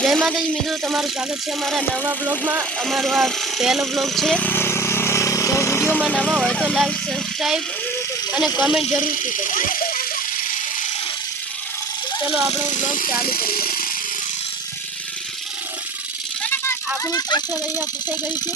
जय माता जी मित्रों, तमारू स्वागत है हमारा नवा ब्लॉग में। अमारो आ पहलो ब्लॉग है, तो वीडियो में नवा हो तो लाइक सब्सक्राइब और कमेंट जरूर करो। चलो आपणो ब्लॉग चालू करिए। आपणी ट्रेक्टर अहींया फसाई गई है।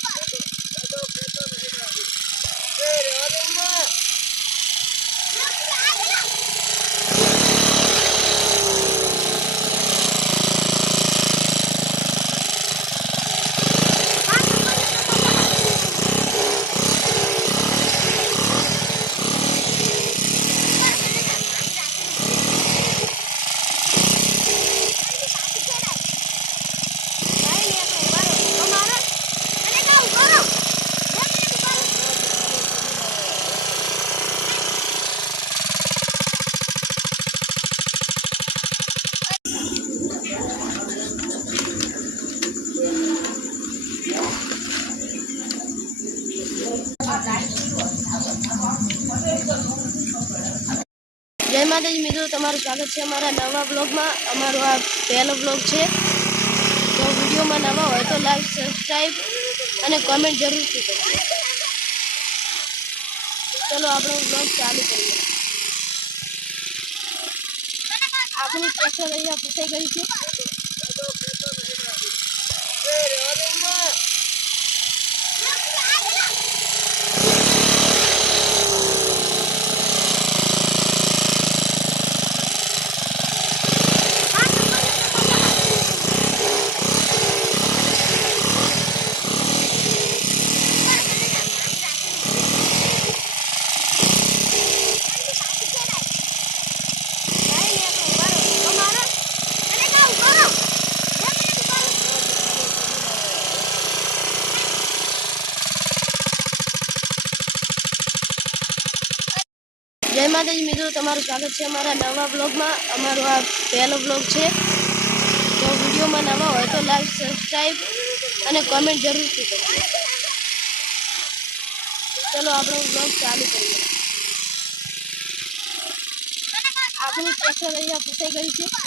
जय माता जी मित्रों, तमारू स्वागत है हमारा नवा ब्लॉग में। अमारो आ पहलो ब्लॉग है, तो वीडियो में नवा हो तो लाइक सब्सक्राइब और कमेंट जरूर करो। चलो आपणो ब्लॉग चालू करिए। आपणी ट्रेक्टर अहींया फसाई गई है। जय माता जी मित्रों, तमारू स्वागत है हमारा नवा ब्लॉग में। अमारो आ पहलो ब्लॉग है, तो वीडियो में नवा हो तो लाइक सब्सक्राइब और कमेंट जरूर करो। चलो आपणो ब्लॉग चालू करिए। आपणी ट्रेक्टर अहींया फसाई गई है।